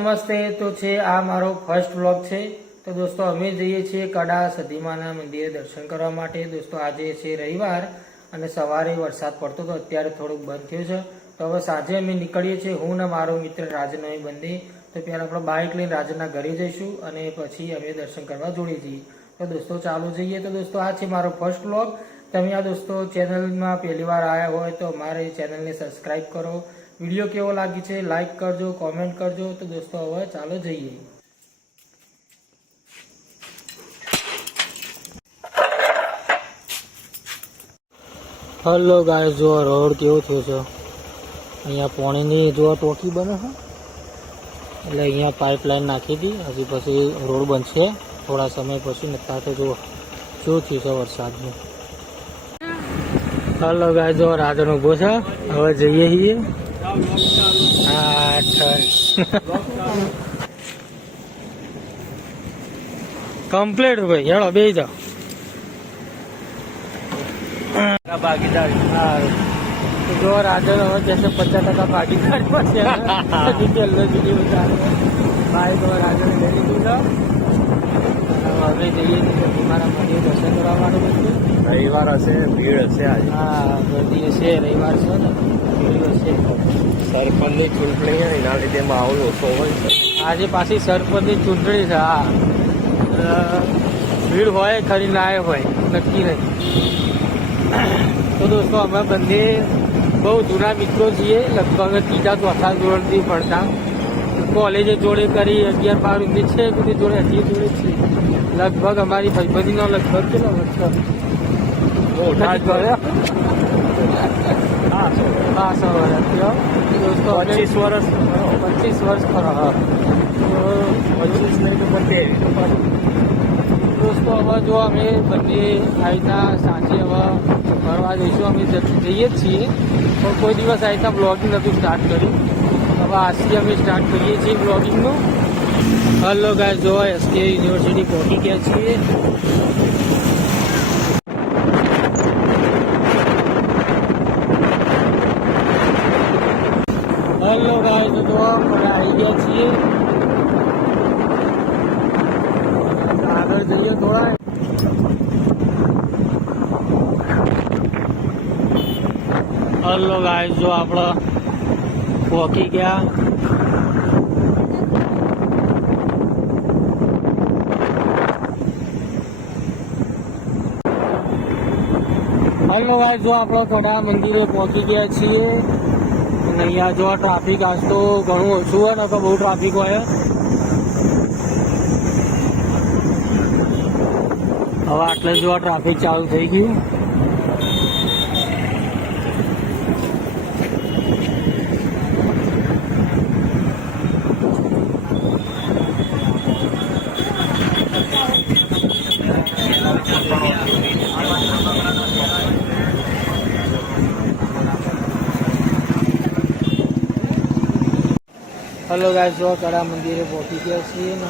નમસ્તે. તો છે આ મારો ફર્સ્ટ વ્લોગ છે. તો દોસ્તો અમે જઈએ છીએ કડા સધીમાના મંદિરે દર્શન કરવા માટે. દોસ્તો આજે છે રવિવાર અને સવારે વરસાદ પડતો તો અત્યારે થોડુંક બંધ થયું છે. તો હવે સાંજે અમે નીકળીએ છીએ, હું ને મારો મિત્ર રાજન અમે બંને. તો પહેલાં આપણે બાઇક લઈને રાજનના ઘરે જઈશું અને પછી અમે દર્શન કરવા જોડી જઈએ. તો દોસ્તો ચાલુ જઈએ. તો દોસ્તો આ છે મારો ફર્સ્ટ વ્લોગ. તમે આ દોસ્તો ચેનલમાં પહેલી વાર આવ્યા હોય તો અમારી ચેનલને સબસ્ક્રાઈબ કરો. વિડીયો કેવો લાગે છે લાઈક કરજો, કોમેન્ટ કરજો. તો દોસ્તો હવે ચાલો જઈએ. હલો ગાય, જો રોડ કેવો થયો છે. અહીંયા પાણીની જો ટોકી બને છે એટલે અહીંયા પાઇપલાઇન નાખી હતી. હજી પછી રોડ બનશે થોડા સમય પછી. નતા તો જો શું થયું છે વરસાદનું. હલો ગાય, જો રાજન ઉભો છે. હવે જઈએ છીએ. કમ્પ્લીટ ભાઈ, હેડો બે જાઓ. ભાગીદાર જો રાજન હવે જશે 50% ભાગીદાર છે. બાઈક હવે રાજન લઈ લીધું છે. હવે જઈએ છીએ મારા મંદિર દર્શન કરવા માટે. રવિવાર હશે, ભીડ હશે આજે. હા, બધી હશે, રવિવાર છે ને, ભીડ હશે. સરપંચની ચૂંટણી એના લીધે માહોલ ઓછો હોય છે. આજે પાછી સરપંચની ચૂંટણી છે. હા, ભીડ હોય ખરી ના હોય નક્કી નહીં. તો દોસ્તો અમે બંને બહુ જૂના મિત્રો છીએ. લગભગ ત્રીજા ચોથા ધોરણથી ભણતા. કોલેજે જોડે કરી 11-12 છે બધી જોડે હજી જોડે છે. લગભગ અમારી ભાઈબંધીનો લગભગ કેટલો વર્ષ દોસ્તો 25 વર્ષ ખરો. હા, 25 નહીં તો 25. દોસ્તો હવે જો અમે બંને આ રીતના સાંજે હવે ફરવા જઈશું. અમે જઈએ જ છીએ પણ કોઈ દિવસ આ રીતના બ્લોગિંગ નહોતું સ્ટાર્ટ કર્યું. હવે આજથી અમે સ્ટાર્ટ કરીએ છીએ બ્લોગિંગનું. હલો ગાય, જો એસકે યુનિવર્સિટી પહોંચી ગયા છીએ. હલો ગાય, તો જો અમે આવી ગયા છીએ. આગળ જઈએ થોડા. હલો ગાય, જો આપણે પહોંચી ગયા. હલો ગાય, જો આપણે કડા મંદિરે પહોંચી ગયા છીએ. અને અહીંયા જો ટ્રાફિક આજ તો ઘણું ઓછું હોય ને, તો બહુ ટ્રાફિક હોય. હવે આટલે જો ટ્રાફિક ચાલુ થઈ ગયું. હલો ગાય, જો કડા મંદિરે પહોંચી ગયા છીએ ને.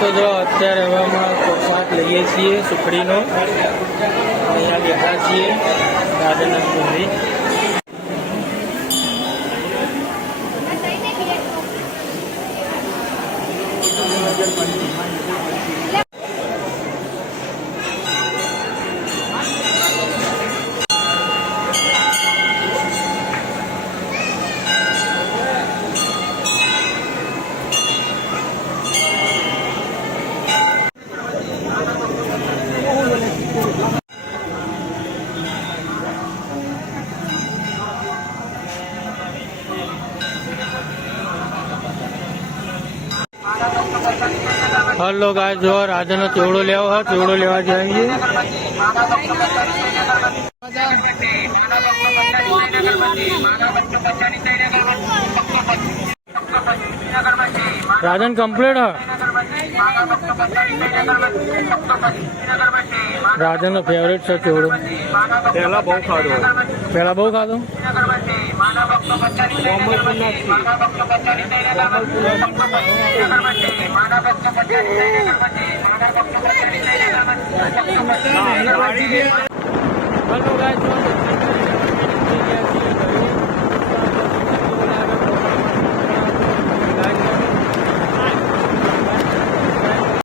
તો જો અત્યારે હવે અમે પ્રસાદ લઈએ છીએ સુખડીનો. અહીંયા બેઠા છીએ રાજાનાથ મંદિર. હલો ગાય જો રાજાનો ચેવડો લેવો હોય ચેવડો લેવા જઈએ राजन कंप्लीट है राजन नो फेवरेट है चेवड़ो પહેલા બહુ ખાધો पहला बहु खा दो हेलो गाइस